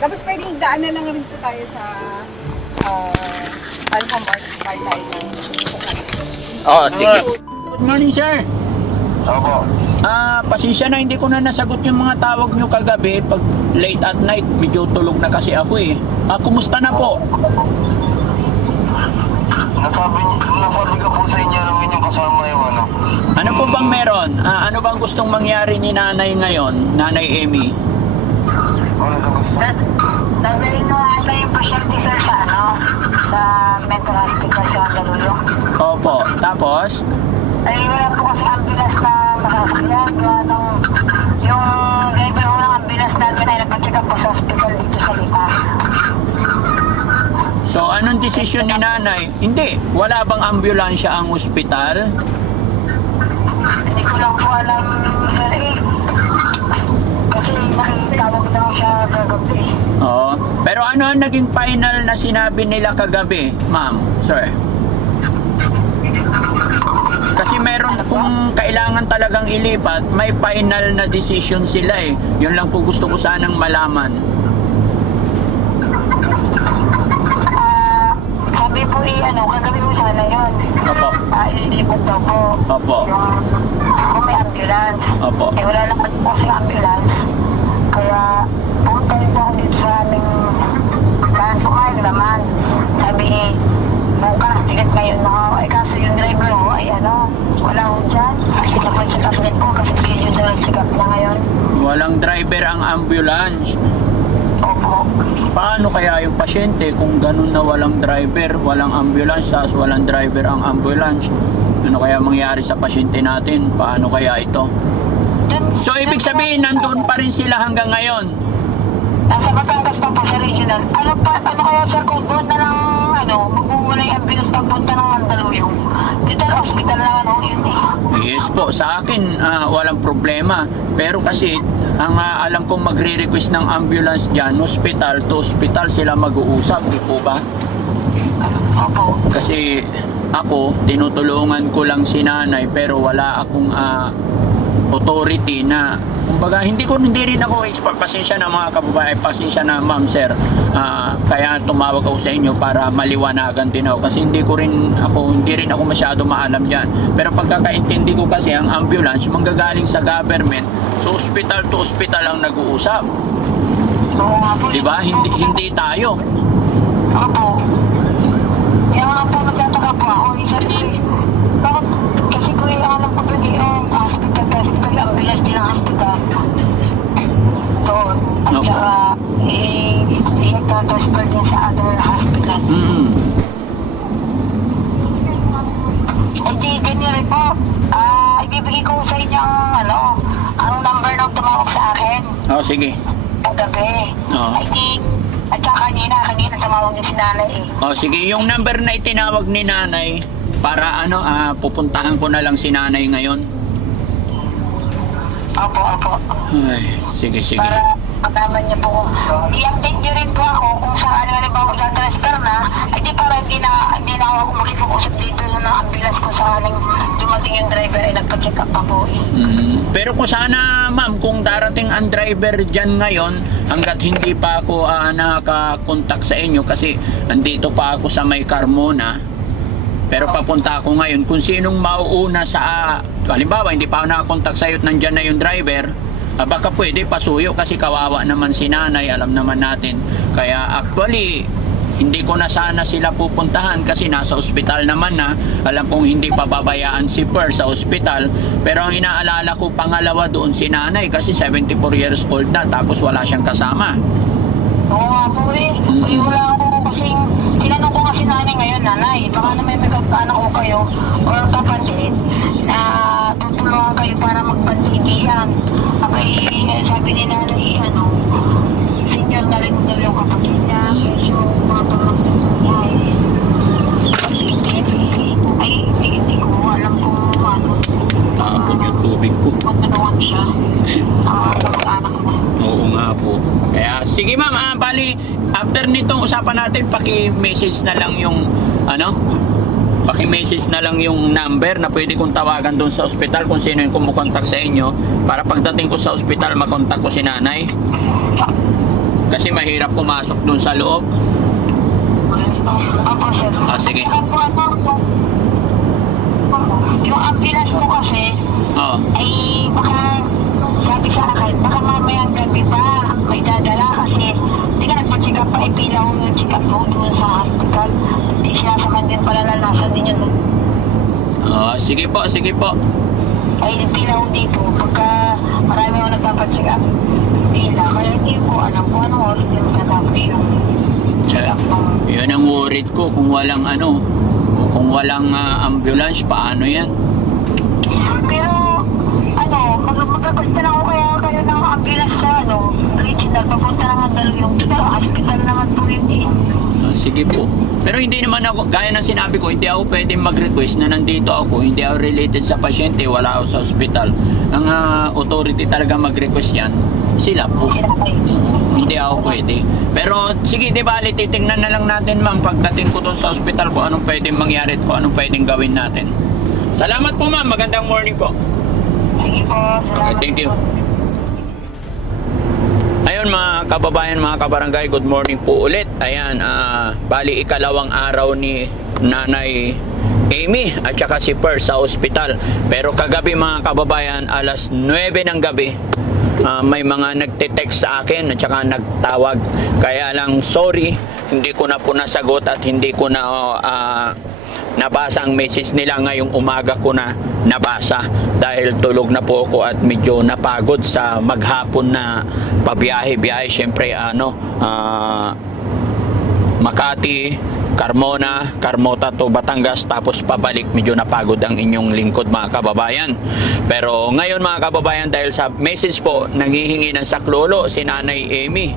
Tapos pwedeng daan na lang rin po tayo sa Alpha Mart tayo ng Oo, sige. Good morning, sir. Opo. Pasensya na, hindi ko na nasagot yung mga tawag nyo kagabi. Pag late at night, medyo tulog na kasi ako eh. Kumusta na po? Nasabi ko po sa inyo ng inyong kasama yung ano. Ano po bang meron? Ano bang gustong mangyari ni nanay ngayon, nanay Amy? Ano sa gusto? Dadalhin mo ata yung pasyente sir sa sa mental hospital sa Mandaluyong. Opo, tapos? Ay wala po kasi ambulance na masasakyan. Kaya yung driver ko ng ambulance natin ay nagpa-check up po sa hospital dito sa Lipas. So, anong desisyon ni nanay? Hindi, wala bang ambulansya ang ospital? Hindi ko lang po alam sir eh. Kasi nakitawag daw siya kagabi. Oo. Pero ano ang naging final na sinabi nila kagabi, ma'am, sir? Kasi meron, kung kailangan talagang ilipat, may final na decision sila eh. Yun lang po gusto ko sanang malaman. Sabi po kagabi po sana yun. Opo. Ililipat daw po. Opo. Kung may ambulance. Opo. Wala naman po sa ambulance. Kaya, pumunta rin po ako dito sa aming kaso ngayon naman. Sabi bukas, tigat ngayon na ako. Kaso yung driver ko, wala ko dyan. Napansin kasi po kasi video na nagsigap na ngayon. Walang driver ang ambulance. Opo. Paano kaya yung pasyente kung ganun na walang driver, walang ambulance, tapos walang driver ang ambulance? Ano kaya mangyari sa pasyente natin? Paano kaya ito? So, ibig sabihin, nandun pa rin sila hanggang ngayon? Nasa Batangas pa po sa regional. Ano kaya sir kung doon na lang, magmumula yung ambulance papunta ng Mandaluyong? Dito na hospital lang yun eh. Yes po, sa akin walang problema. Pero kasi ang alam kong magre-request ng ambulance dyan, hospital to hospital sila mag-uusap, di po ba? Opo. Kasi ako, tinutulungan ko lang si nanay pero wala akong authority na kumbaga hindi rin ako expert. Pasensya na mga kababayan, pasensya na ma'am sir, kaya tumawag ako sa inyo para maliwanagan din ako kasi hindi rin ako masyado maalam diyan. Pero pagkakaintindi ko kasi ang ambulance manggagaling sa government, so hospital to hospital lang nag-uusap, Oo nga po. di ba? Hindi tayo. Opo. Kaya nga po nagtataka po ako. Bakit? Kasi ko alam ko doon hospital kasi ambulance din ang hospital. Doon. At Opo. saka i-transfer din sa other hospital. Hindi, ganyan rin po. Ibibigay ko sa inyo ang number na tumawag sa akin. Oh, sige. Ang gabi. Oo. At saka kanina tumawag din si nanay eh. Oh, sige, yung number na itinawag ni nanay para pupuntahan ko na lang si nanay ngayon. Opo. Ay, sige. Para malaman niyo po. I-update niyo rin po ako kung saan halimbawa sa transfer na, ay di para hindi na ako makipag-usap dito ng ambulance kung saan dumating yung driver ay nagpa-check up pa po eh. Pero kung sana ma'am, kung darating ang driver dyan ngayon, hanggat hindi pa ako nakakontak sa inyo kasi nandito pa ako sa may Carmona, pero papunta ako ngayon, kung sinong mauuna sa, halimbawa hindi pa ako nakakontak sa iyo at nandyan na yung driver, baka pwede pasuyo kasi kawawa naman si nanay, alam naman natin. Kaya actually, hindi ko na sana sila pupuntahan kasi nasa ospital naman na. Alam kong hindi pababayaan si Per sa ospital. Pero ang inaalala ko pangalawa doon si nanay kasi 74 years old na tapos wala siyang kasama. Oo nga po eh. Ay, wala ako kasing, tinanong ko kasi nanay ngayon, nanay, baka naman may magkaanak ko kayo or kapatid na tutulungan kayo para magpansigilan. Okay, sabi ni nanay, senior na rin daw yung kapatid niya, so mga pamangkin niya ay hindi ko alam kung Aapon yung tubig ko. magtanungan siya. Mag-anak mo. Oo nga po. Kaya sige ma'am, bali after nitong usapan natin, paki-message na lang yung paki-message na lang yung number na pwede kong tawagan doon sa ospital kung sino yung kumukontak sa inyo para pagdating ko sa ospital makontak ko si nanay. Kasi mahirap pumasok dun sa loob. Opo, sir. Sige. Yung ambulance ko kasi, Oo. ay baka sabi sa akin, baka mamayang gabi pa may dadala kasi hindi ka nagpa-check up pa, ipilaw yung check up mo doon sa hospital. Hindi sinasaman din pala lalasan din yun. Sige po, sige po. Ay ipilaw dito pagka marami ako nagpapacheck up. Pila, kaya hindi ko alam kung anong oras yung natapos yung check up mo. Yun ang worried ko kung walang kung walang ambulance, paano yan? Pero, magkagusto lang ako kaya kayo ng ambulance sa regional, papunta ng Mandaluyong. Pero hospital naman po yun eh. Sige po. Pero hindi naman ako, gaya ng sinabi ko, hindi ako pwedeng mag-request na nandito ako. Hindi ako related sa pasyente, wala ako sa ospital. Ang authority talaga mag-request yan, sila po. Hindi ako pwede. Pero sige, di bali, titingnan na lang natin ma'am pagdating ko doon sa ospital kung anong pwedeng mangyari at kung anong pwedeng gawin natin. Salamat po ma'am, magandang morning po. Sige po, Okay, thank you. Ayun mga kababayan, mga kabarangay, good morning po ulit. Ayan, bali ikalawang araw ni Nanay Amy at saka si Per sa ospital. Pero kagabi mga kababayan, alas 9 ng gabi, may mga nagte-text sa akin at saka nagtawag. Kaya lang sorry, hindi ko na po nasagot at hindi ko na nabasa ang message nila. Ngayong umaga ko na nabasa dahil tulog na po ako at medyo napagod sa maghapon na pabiyahe-biyahe. Siyempre Makati, Carmona to Batangas, tapos pabalik. Medyo napagod ang inyong lingkod mga kababayan. Pero ngayon mga kababayan, dahil sa message po, nanghihingi ng saklolo si Nanay Amy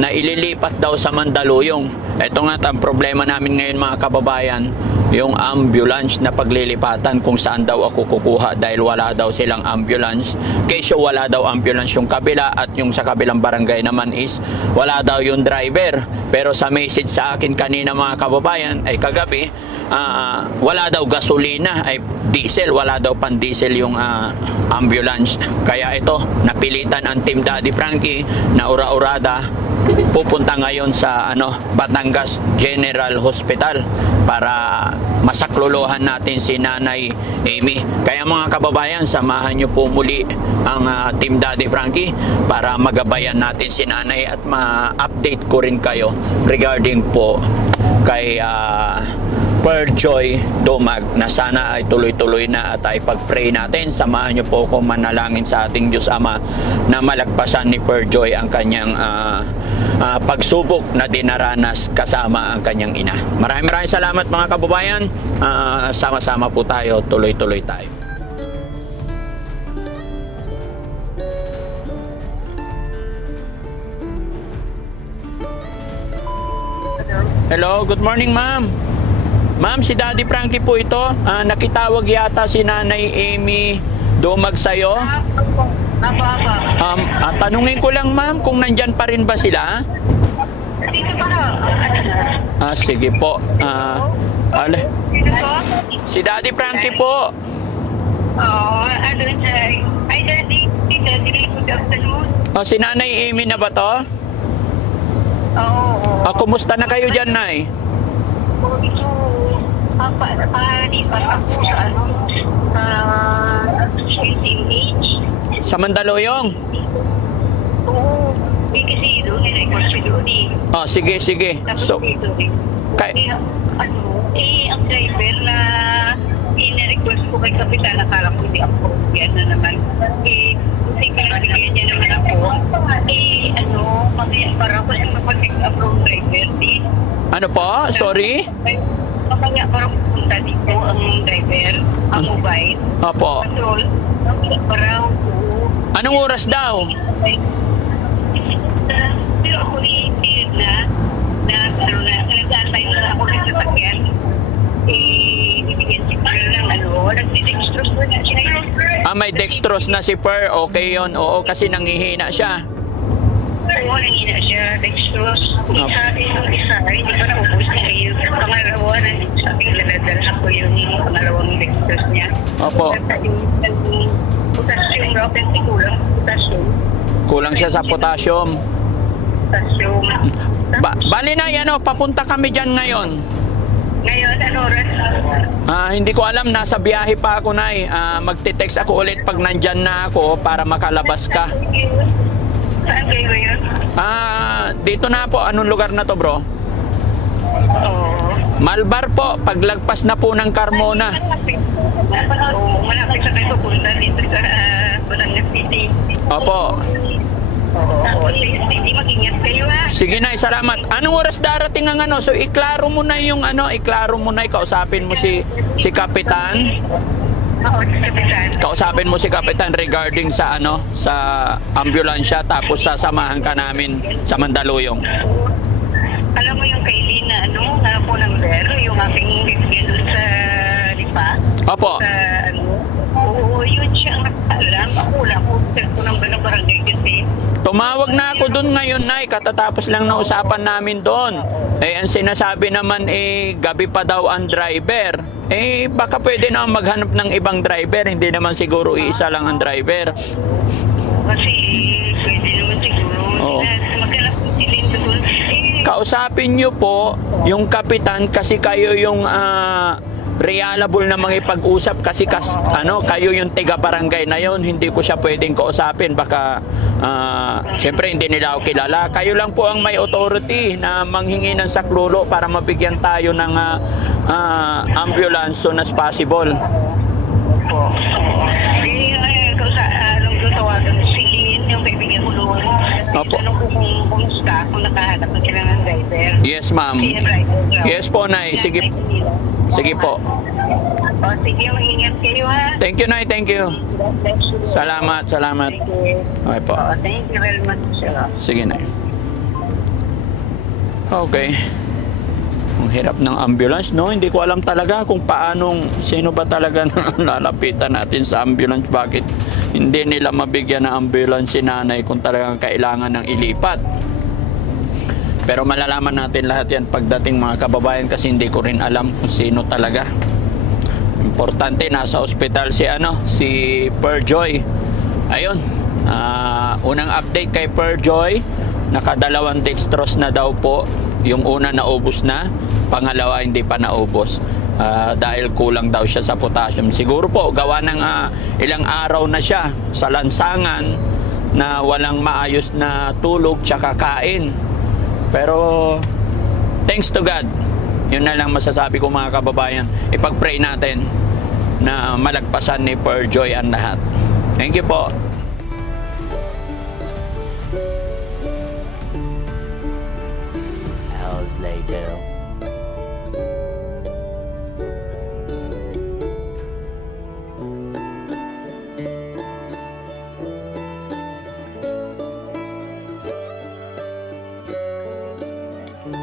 na ililipat daw sa Mandaluyong. Ito nga ang problema namin ngayon mga kababayan, yung ambulance na paglilipatan kung saan daw ako kukuha dahil wala daw silang ambulance. Kesyo wala daw ambulance yung kabila at yung sa kabilang barangay naman is wala daw yung driver. Pero sa message sa akin kanina mga kababayan ay kagabi, wala daw gasolina, ay diesel, wala daw pan diesel yung ambulance. Kaya ito, napilitan ang Team Daddy Frankie na ura-urada pupunta ngayon sa Batangas General Hospital para masaklolohan natin si Nanay Amy. Kaya mga kababayan, samahan nyo po muli ang Team Daddy Frankie para magabayan natin si Nanay at ma-update ko rin kayo regarding po kay Per Joy Domag na sana ay tuloy-tuloy na at ay pag-pray natin. Samahan nyo po ako manalangin sa ating Diyos Ama na malagpasan ni Per Joy ang kanyang pagsubok na dinaranas kasama ang kanyang ina. Maraming salamat mga kababayan. Sama-sama po tayo, tuloy-tuloy tayo. Hello, good morning ma'am. Ma'am, si Daddy Frankie po ito. Nakitawag yata si Nanay Amy Domag sa'yo. Tanungin ko lang ma'am kung nandyan pa rin ba sila? Dito ba Sige po. Si Daddy Frankie po. Ay, Daddy, good afternoon. Si Nanay Amy na ba to? Oo. Kumusta na kayo dyan, Nay? Ito, lipat ako sa age. Sa Mandaluyong? Oo. Kasi doon, nirecord siya doon eh. Sige. So, ang driver na in-request ko kay Kapitan, nakala ko hindi ako yan na naman. Kasi pinabigyan niya naman ako. Para ako siya mag-pick up ng driver din. ano po? Sorry? Mamaya parang pupunta dito ang driver, ang mobile. Opo. Patrol, parang Anong oras daw? pero ako ni nag-antay na ako ng sasakyan. Bibigyan si Per ng nagdi-dextrose na nga siya yun. May dextrose na si Per. Okay yon. Oo, kasi nangihina siya. Oo, nangihina siya. Dextrose. Isa, hindi pa naubos na kayo. Pangalawa na sa akin, nadadala ko yung pangalawang dextrose niya. Opo. Potassium raw, kasi kulang potassium. Kulang siya sa potassium. Bali na yan, papunta kami dyan ngayon. Ngayon, ano oras? Hindi ko alam, nasa biyahe pa ako, Nay. Magte-text ako ulit pag nandyan na ako para makalabas ka. Saan kayo ngayon? Dito na po. Anong lugar na to, bro? Oo. Malbar po. Paglagpas na po ng Carmona. Malapit sa kayo pupunta dito sa Batangas City. Opo. Oo, sige, mag-ingat kayo ha. Sige, Nay, salamat. Anong oras darating ang So, iklaro mo na yung iklaro mo na, kausapin mo si Kapitan. Oo, Kapitan. Kausapin mo si Kapitan regarding sa sa ambulansya, tapos sasamahan ka namin sa Mandaluyong. Alam mo yung kay Lina, nga po ng Vero, yung aking bibigyan doon sa Lipa? Opo. Sa oo, yun siya ang nakaalam. Ako lang po, ko ng barangay kasi. Tumawag na ako doon ngayon, Nay. Katatapos lang na usapan namin doon. Ang sinasabi naman, gabi pa daw ang driver. Baka pwede na maghanap ng ibang driver. Hindi naman siguro iisa lang ang driver. Kasi pwede naman siguro. Oo. Maghanap po si Linda doon. Kausapin niyo po yung kapitan kasi kayo yung reliable na makipag-usap kasi kayo yung tiga-barangay na yon. Hindi ko siya pwedeng kausapin. Baka siyempre hindi nila ako kilala. Kayo lang po ang may authority na manghingi ng saklolo para mabigyan tayo ng ambulance soon as possible. Po. Tawagan si Lin, yung kaibigan ko doon. Opo. Tanong ko kung kumusta, kung nakahanap na sila ng driver. Yes, ma'am. Yes po, Nay. Sige. Sige po. O, sige, mag-ingat kayo ha. Thank you, Nay. Thank you. Salamat. Thank you. Okay po. O, thank you very much. Sige, Nay. Okay. Ang hirap ng ambulance, no? Hindi ko alam talaga kung sino ba talaga lalapitan natin sa ambulance. Bakit hindi nila mabigyan ng ambulance si nanay kung talagang kailangan ng ilipat. Pero malalaman natin lahat yan pagdating, mga kababayan, kasi hindi ko rin alam kung sino talaga. Importante, nasa ospital si Perjoy. Ayun. Unang update kay Perjoy, nakadalawang dextrose na daw po. Yung una naubos na, pangalawa hindi pa naubos. Dahil kulang daw siya sa potassium. Siguro po gawa ng ilang araw na siya sa lansangan na walang maayos na tulog tsaka kain. Pero thanks to God, yun na lang masasabi ko, mga kababayan. Ipag-pray natin na malagpasan ni Perjoy ang lahat. Thank you po. Hours later.